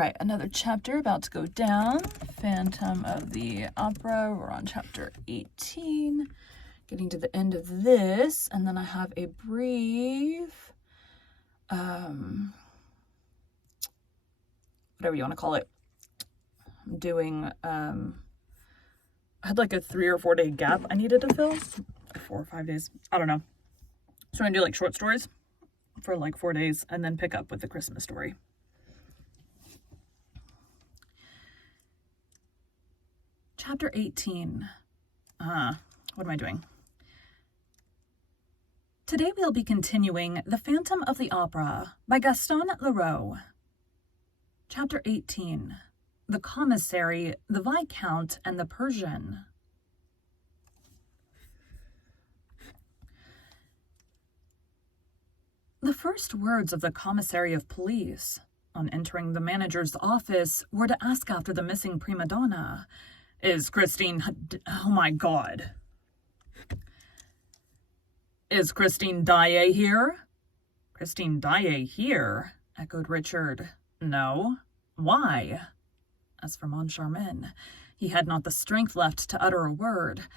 right, another chapter about to go down. Phantom of the Opera. We're on chapter 18. Getting to the end of this, and then I have a brief, whatever you want to call it. I'm doing, I had like a 3 or 4 day gap I needed to fill. 4 or 5 days. I don't know. So I'm going to do like short stories for like 4 days and then pick up with the Christmas story. Chapter 18. What am I doing? Today we'll be continuing The Phantom of the Opera by Gaston Leroux. Chapter 18. The Commissary, the Viscount, and the Persian. The first words of the Commissary of Police, on entering the manager's office, were to ask after the missing prima donna. Is Christine... Oh my God. Is Christine Daae here? Christine Daae here? Echoed Richard. No. Why? As for Moncharmin, he had not the strength left to utter a word.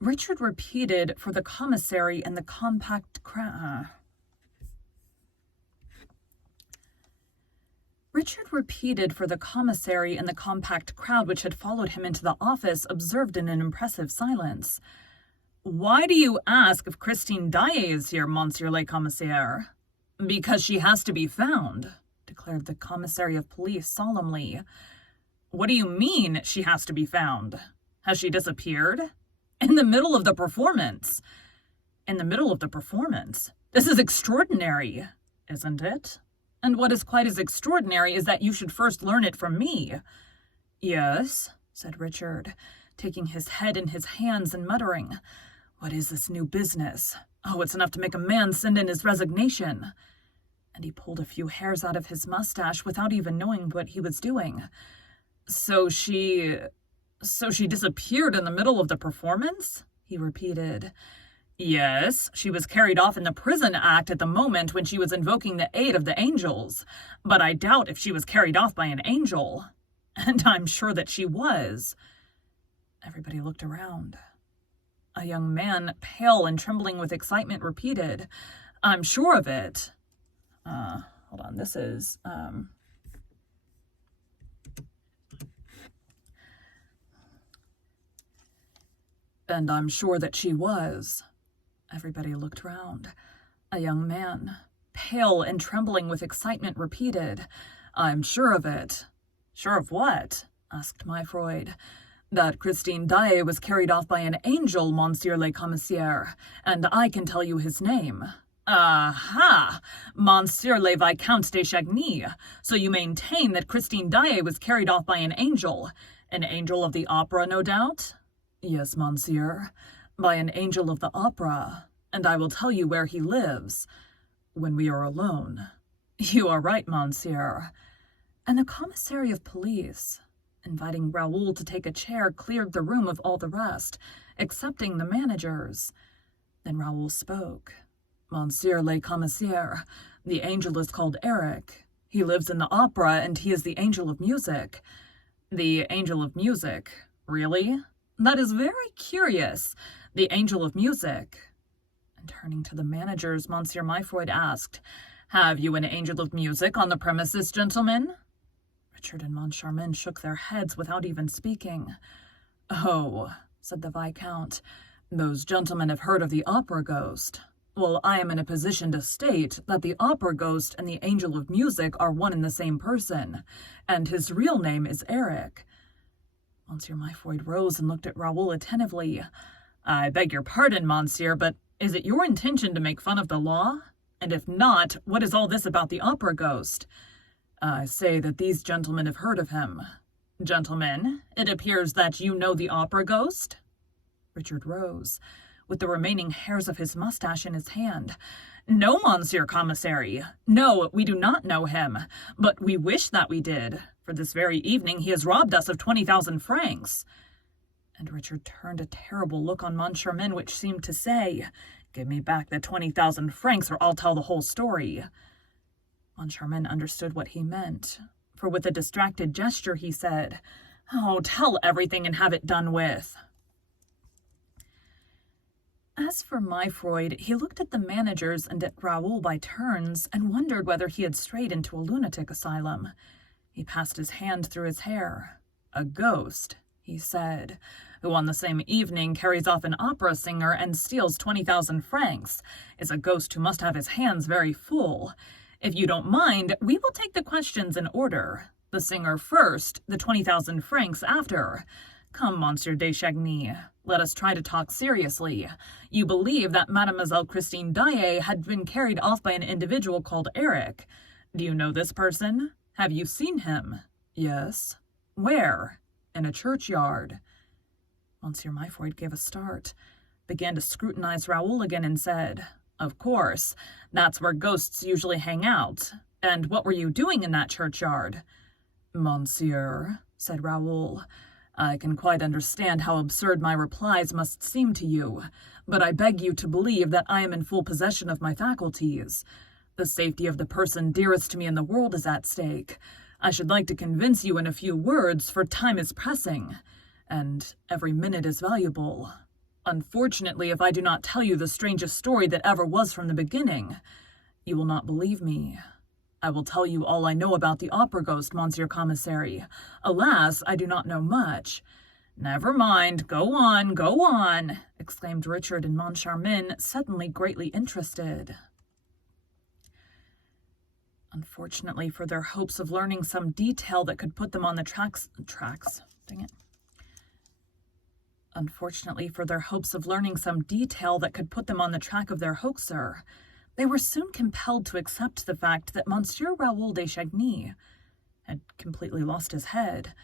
Richard repeated for the commissary and the compact crowd. Richard repeated for the commissary and the compact crowd which had followed him into the office, observed in an impressive silence. Why do you ask if Christine Daae is here, Monsieur le Commissaire? Because she has to be found, declared the Commissary of Police solemnly. What do you mean, she has to be found? Has she disappeared? In the middle of the performance. In the middle of the performance? This is extraordinary, isn't it? And what is quite as extraordinary is that you should first learn it from me. Yes, said Richard, taking his head in his hands and muttering, What is this new business? Oh, it's enough to make a man send in his resignation. And he pulled a few hairs out of his mustache without even knowing what he was doing. So she disappeared in the middle of the performance? He repeated. Yes, she was carried off in the prison act at the moment when she was invoking the aid of the angels, but I doubt if she was carried off by an angel. And I'm sure that she was. Everybody looked around. A young man, pale and trembling with excitement, repeated, I'm sure of it. Hold on, this is, And I'm sure that she was. Everybody looked round. A young man, pale and trembling with excitement, repeated, I'm sure of it. Sure of what? Asked Myfroyd. That Christine Daae was carried off by an angel, Monsieur le Commissaire, and I can tell you his name. Aha! Monsieur le Viscount de Chagny. So you maintain that Christine Daae was carried off by an angel of the opera, no doubt? Yes, monsieur, by an angel of the opera, and I will tell you where he lives, when we are alone. You are right, monsieur. And the Commissary of Police, inviting Raoul to take a chair, cleared the room of all the rest, excepting the managers. Then Raoul spoke. Monsieur le Commissaire, the angel is called Eric. He lives in the opera, and he is the angel of music. The angel of music? Really? That is very curious. The angel of music. And turning to the managers, Monsieur Myfroyd asked, Have you an angel of music on the premises, gentlemen? Richard and Moncharmin shook their heads without even speaking. Oh, said the Viscount, those gentlemen have heard of the opera ghost. Well, I am in a position to state that the opera ghost and the angel of music are one and the same person, and his real name is Eric. Monsieur Myfroyd rose and looked at Raoul attentively. I beg your pardon, monsieur, but is it your intention to make fun of the law? And if not, what is all this about the opera ghost? I say that these gentlemen have heard of him. Gentlemen, it appears that you know the opera ghost? Richard rose, with the remaining hairs of his mustache in his hand. No, Monsieur Commissary. No, we do not know him, but we wish that we did. For this very evening he has robbed us of 20,000 francs. And Richard turned a terrible look on Moncharmin, which seemed to say, Give me back the 20,000 francs or I'll tell the whole story. Moncharmin understood what he meant, for with a distracted gesture he said, "Oh, tell everything and have it done with." As for Myfroyd, he looked at the managers and at Raoul by turns and wondered whether he had strayed into a lunatic asylum. He passed his hand through his hair. "A ghost," he said, "who on the same evening carries off an opera singer and steals 20,000 francs, is a ghost who must have his hands very full. If you don't mind, we will take the questions in order. The singer first, the 20,000 francs after. Come, Monsieur de Chagny, let us try to talk seriously. You believe that Mademoiselle Christine Daae had been carried off by an individual called Eric. Do you know this person? Have you seen him?" "Yes." "Where?" "In a churchyard." Monsieur Myfroyd gave a start, began to scrutinize Raoul again, and said, "Of course, that's where ghosts usually hang out. And what were you doing in that churchyard?" "Monsieur," said Raoul, "I can quite understand how absurd my replies must seem to you, but I beg you to believe that I am in full possession of my faculties. The safety of the person dearest to me in the world is at stake. I should like to convince you in a few words, for time is pressing, and every minute is valuable. Unfortunately, if I do not tell you the strangest story that ever was from the beginning, you will not believe me. I will tell you all I know about the opera ghost, Monsieur Commissary. Alas, I do not know much." "Never mind, go on," exclaimed Richard and Moncharmin, suddenly greatly interested. Unfortunately for their hopes of learning some detail that could put them on the track of their hoaxer, they were soon compelled to accept the fact that Monsieur Raoul de Chagny had completely lost his head.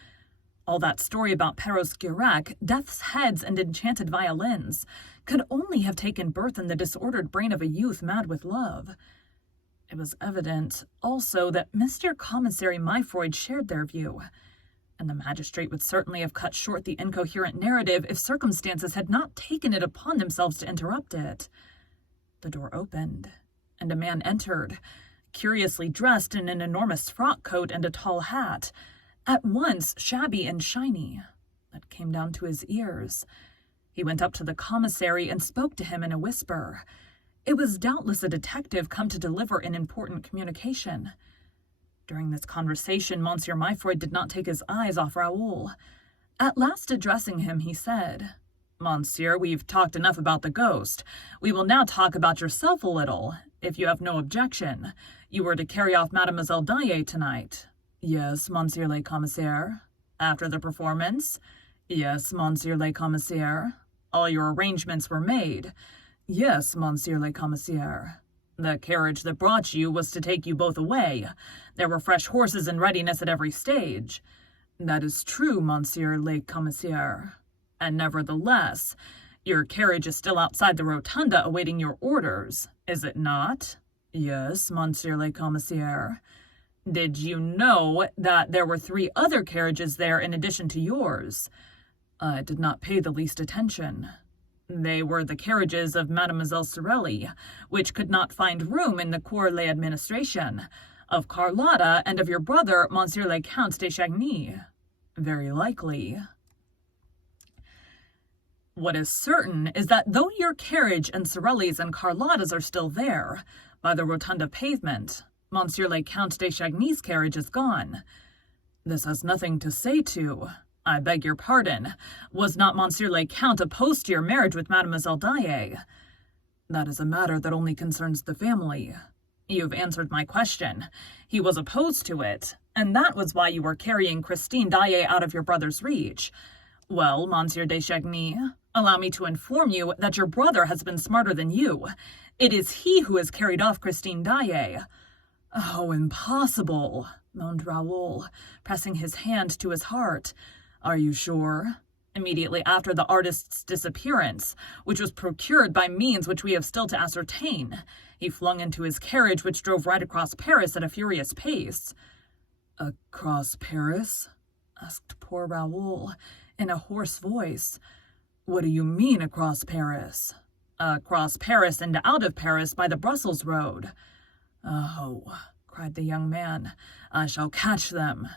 All that story about Perros-Guirec, death's heads, and enchanted violins could only have taken birth in the disordered brain of a youth mad with love. It was evident, also, that Mr. Commissary Myfroyd shared their view, and the magistrate would certainly have cut short the incoherent narrative if circumstances had not taken it upon themselves to interrupt it. The door opened, and a man entered, curiously dressed in an enormous frock coat and a tall hat, at once shabby and shiny, that came down to his ears. He went up to the commissary and spoke to him in a whisper. It was doubtless a detective come to deliver an important communication. During this conversation, Monsieur Myfroyd did not take his eyes off Raoul. At last addressing him, he said, "Monsieur, we've talked enough about the ghost. We will now talk about yourself a little, if you have no objection. You were to carry off Mademoiselle Daae tonight." "Yes, Monsieur le Commissaire." "After the performance?" "Yes, Monsieur le Commissaire." "All your arrangements were made?" "Yes, Monsieur le Commissaire." "The carriage that brought you was to take you both away. There were fresh horses in readiness at every stage." "That is true, Monsieur le Commissaire." "And nevertheless, your carriage is still outside the rotunda awaiting your orders, is it not?" "Yes, Monsieur le Commissaire." "Did you know that there were 3 other carriages there in addition to yours?" "I did not pay the least attention." "They were the carriages of Mademoiselle Sorelli, which could not find room in the Cour l'Administration, of Carlotta, and of your brother, Monsieur le Count de Chagny." "Very likely." "What is certain is that though your carriage and Sorelli's and Carlotta's are still there, by the rotunda pavement, Monsieur le Count de Chagny's carriage is gone." "This has nothing to say to." "I beg your pardon. Was not Monsieur le Count opposed to your marriage with Mademoiselle Daae?" "That is a matter that only concerns the family." "You've answered my question. He was opposed to it, and that was why you were carrying Christine Daae out of your brother's reach. Well, Monsieur de Chagny, allow me to inform you that your brother has been smarter than you. It is he who has carried off Christine Daae." "Oh, impossible," moaned Raoul, pressing his hand to his heart. "Are you sure?" "Immediately after the artist's disappearance, which was procured by means which we have still to ascertain, he flung into his carriage, which drove right across Paris at a furious pace." "Across Paris?" asked poor Raoul, in a hoarse voice. "What do you mean, across Paris?" "Across Paris and out of Paris by the Brussels road." "Oh," cried the young man. "I shall catch them."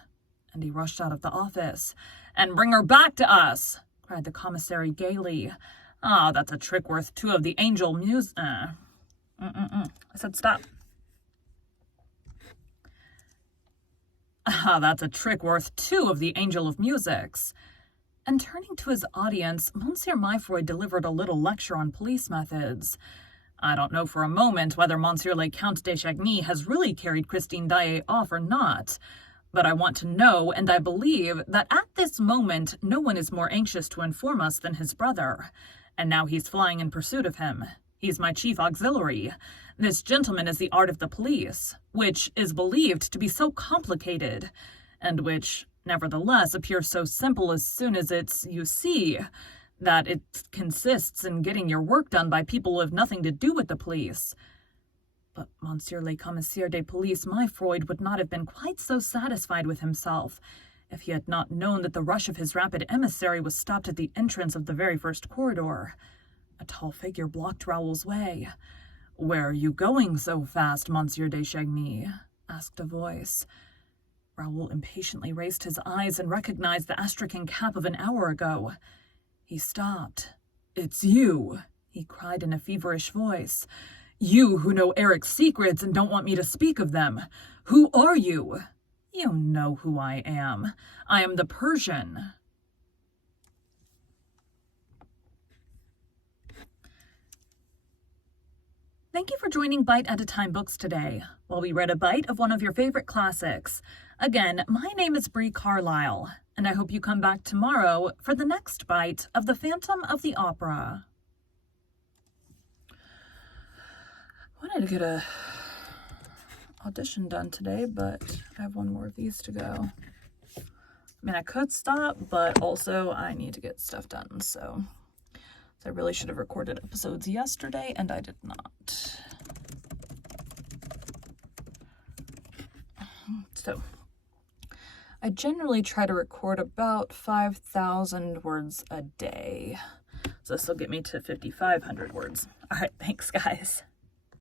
And he rushed out of the office. "And bring her back to us," cried the commissary gaily. "Ah, that's a trick worth 2 of the angel I said stop. "Ah, that's a trick worth 2 of the angel of musics." And turning to his audience, Monsieur Myfroy delivered a little lecture on police methods. "I don't know for a moment whether Monsieur le Count de Chagny has really carried Christine Daae off or not, but I want to know, and I believe, that at this moment no one is more anxious to inform us than his brother. And now he's flying in pursuit of him. He's my chief auxiliary. This gentleman is the art of the police, which is believed to be so complicated, and which, nevertheless, appears so simple as soon as you see, that it consists in getting your work done by people who have nothing to do with the police. But Monsieur le Commissaire de Police Myfroy would not have been quite so satisfied with himself if he had not known that the rush of his rapid emissary was stopped at the entrance of the very first corridor. A tall figure blocked Raoul's way. "Where are you going so fast, Monsieur de Chagny?" asked a voice. Raoul impatiently raised his eyes and recognized the astrakhan cap of an hour ago. He stopped. "It's you," he cried in a feverish voice. "You who know Eric's secrets and don't want me to speak of them. Who are you?" "You know who I am. I am the Persian." Thank you for joining Bite at a Time Books today, while we read a bite of one of your favorite classics. Again, my name is Bree Carlisle, and I hope you come back tomorrow for the next bite of The Phantom of the Opera. I wanted to get a audition done today, but I have 1 more of these to go. I mean, I could stop, but also I need to get stuff done, so I really should have recorded episodes yesterday, and I did not. So, I generally try to record about 5,000 words a day. So this will get me to 5,500 words. All right, thanks, guys.